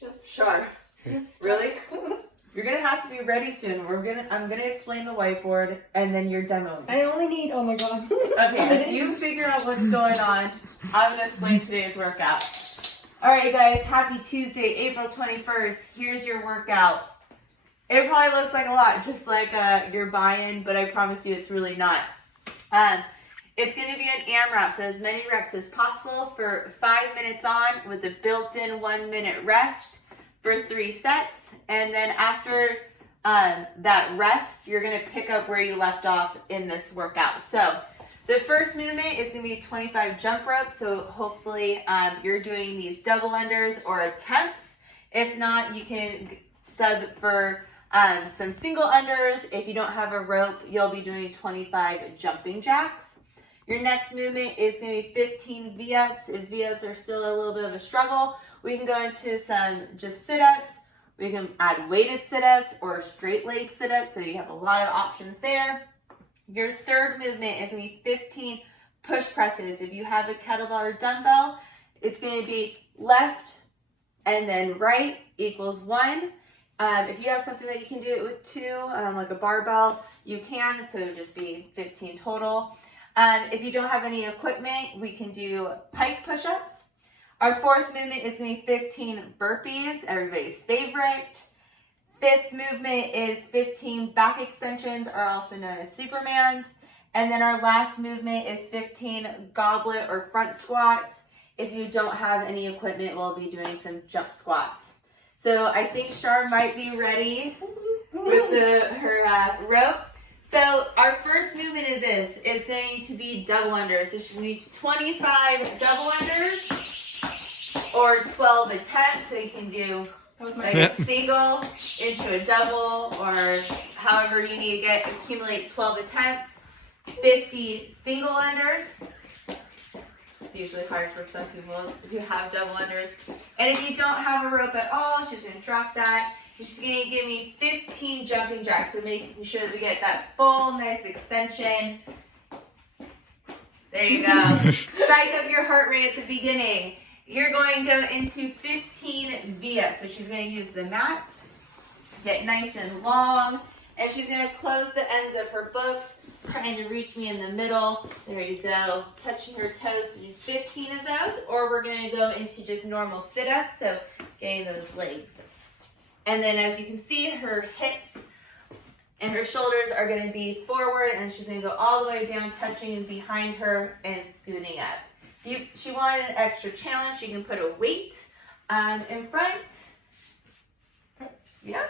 It's just Sure. It's just Really? You're gonna have to be ready soon. I'm gonna explain the whiteboard and then you're demoing. I only need. Oh my god. Okay, as you figure out what's going on, I'm gonna explain today's workout. All right, guys. Happy Tuesday, April 21st. Here's your workout. It probably looks like a lot, just like your buy-in, but I promise you, it's really not. It's going to be an AMRAP, so as many reps as possible for 5 minutes on with a built-in 1 minute rest for 3 sets. And then after that rest, you're going to pick up where you left off in this workout. So the first movement is going to be 25 jump ropes. So hopefully you're doing these double unders or attempts. If not, you can sub for some single unders. If you don't have a rope, you'll be doing 25 jumping jacks. Your next movement is going to be 15 V-ups. If V-ups are still a little bit of a struggle, we can go into some just sit-ups. We can add weighted sit-ups or straight leg sit-ups, so you have a lot of options there. Your third movement is going to be 15 push presses. If you have a kettlebell or dumbbell, it's going to be left and then right equals 1. If you have something that you can do it with 2, like a barbell, you can, so it would just be 15 total. If you don't have any equipment, we can do piked push ups. Our fourth movement is going to be 15 burpees, everybody's favorite. Fifth movement is 15 back extensions, or also known as Supermans. And then our last movement is 15 goblet or front squats. If you don't have any equipment, we'll be doing some jump squats. So I think Shar might be ready with her rope. So our first movement of this is going to be double unders. So she's going to do 25 double unders or 12 attempts. So you can do like a single into a double, or however you need to accumulate 12 attempts. 50 single unders. It's usually hard for some people who have double unders. And if you don't have a rope at all, she's going to drop that. She's going to give me 15 jumping jacks, so making sure that we get that full, nice extension. There you go. Spike up your heart rate at the beginning. You're going to go into 15 V-ups. So she's going to use the mat, get nice and long, and she's going to close the ends of her books, trying to reach me in the middle. There you go. Touching her toes to do 15 of those, or we're going to go into just normal sit-ups, so getting those legs. And then as you can see, her hips and her shoulders are going to be forward, and she's going to go all the way down, touching behind her and scooting up. If she wanted an extra challenge, she can put a weight in front. Yeah,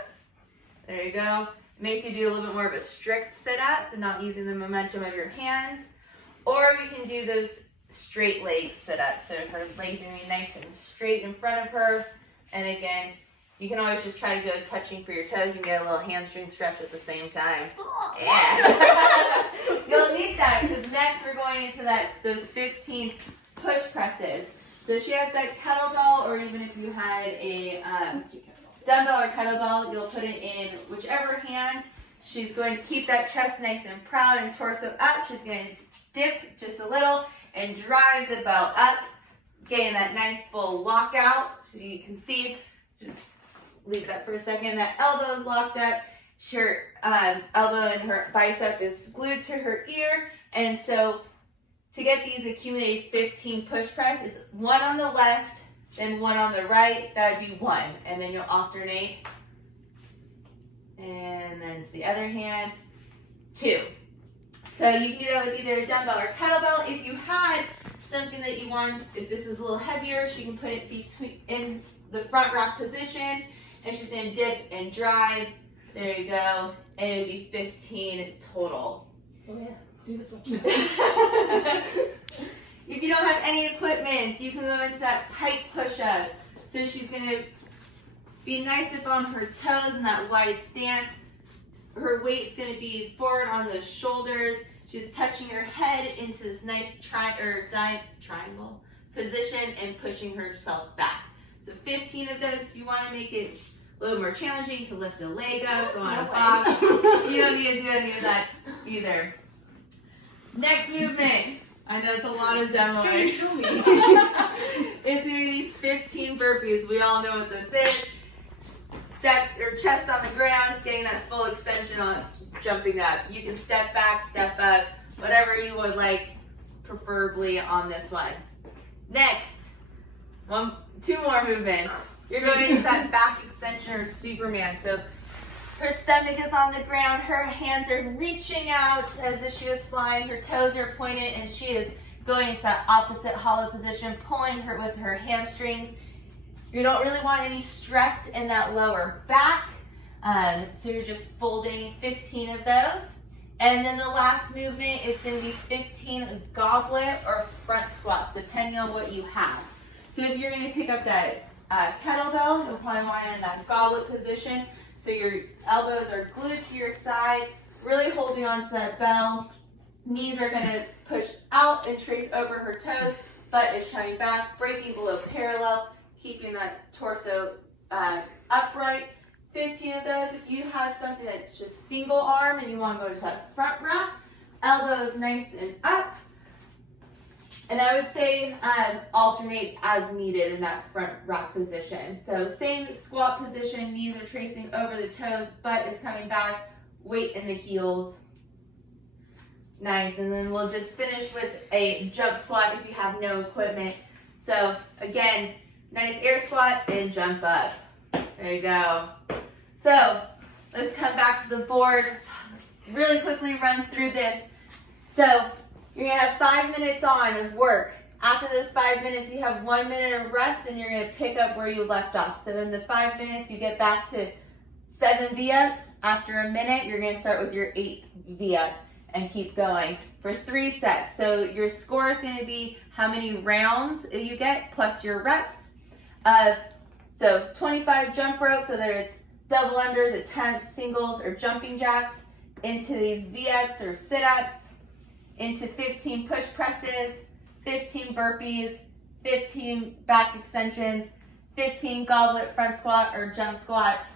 there you go. It makes you do a little bit more of a strict sit-up, not using the momentum of your hands. Or we can do those straight leg sit-ups. So her legs are going to be nice and straight in front of her. And again, you can always just try to go touching for your toes and get a little hamstring stretch at the same time. Yeah. You'll need that, because next we're going into those 15 push presses. So she has that kettlebell, or even if you had a dumbbell or kettlebell, you'll put it in whichever hand. She's going to keep that chest nice and proud and torso up. She's going to dip just a little and drive the belt up, getting that nice full lockout. So you can see, just leave that for a second. That elbow is locked up. Her elbow and her bicep is glued to her ear. And so to get these accumulated 15 push press, it's 1 on the left, then 1 on the right. That would be 1. And then you'll alternate. And then it's the other hand, 2. So you can do that with either a dumbbell or kettlebell. If you had something that you want, if this was a little heavier, she can put it in the front rack position. And she's going to dip and drive. There you go. And it would be 15 total. Oh yeah, do this one. If you don't have any equipment, you can go into that piked push up. So she's going to be nice up on her toes in that wide stance. Her weight's going to be forward on the shoulders. She's touching her head into this nice triangle position and pushing herself back. So 15 of those. If you want to make it a little more challenging, you can lift a leg up, go on a pop. You don't need to do any of that either. Next movement. I know it's a lot of demoing. is gonna be these 15 burpees. We all know what this is. Your chest on the ground, getting that full extension on, jumping up. You can step back, step up, whatever you would like, preferably on this one. Next, two more movements. You're going to that back extension or Superman. So her stomach is on the ground, her hands are reaching out as if she was flying, her toes are pointed, and she is going into that opposite hollow position, pulling her with her hamstrings. You don't really want any stress in that lower back, so you're just folding 15 of those. And then the last movement is going to be 15 goblet or front squats, depending on what you have. So if you're going to pick up that kettlebell, you'll probably want it in that goblet position. So your elbows are glued to your side, really holding onto that bell. Knees are going to push out and trace over her toes. Butt is coming back, breaking below parallel, keeping that torso upright. 15 of those. If you had something that's just single arm and you want to go to that front wrap, elbows nice and up. And I would say alternate as needed in that front wrap position. So same squat position, knees are tracing over the toes, butt is coming back, weight in the heels. Nice, and then we'll just finish with a jump squat if you have no equipment. So again, nice air squat and jump up. There you go. So let's come back to the board. Really quickly run through this. So you're gonna have 5 minutes on of work. After those 5 minutes, you have 1 minute of rest and you're gonna pick up where you left off. So in the 5 minutes, you get back to 7 V-ups. After a minute, you're gonna start with your 8th V-up and keep going for 3 sets. So your score is gonna be how many rounds you get plus your reps. So 25 jump ropes, whether it's double unders, attempts, singles, or jumping jacks, into these V-ups or sit-ups, into 15 push presses, 15 burpees, 15 back extensions, 15 goblet front squat or jump squats.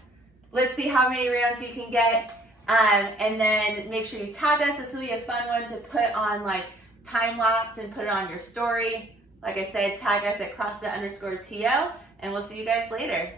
Let's see how many rounds you can get. And then make sure you tag us. This will be a fun one to put on like time lapse and put it on your story. Like I said, tag us at CrossFit_TO, and we'll see you guys later.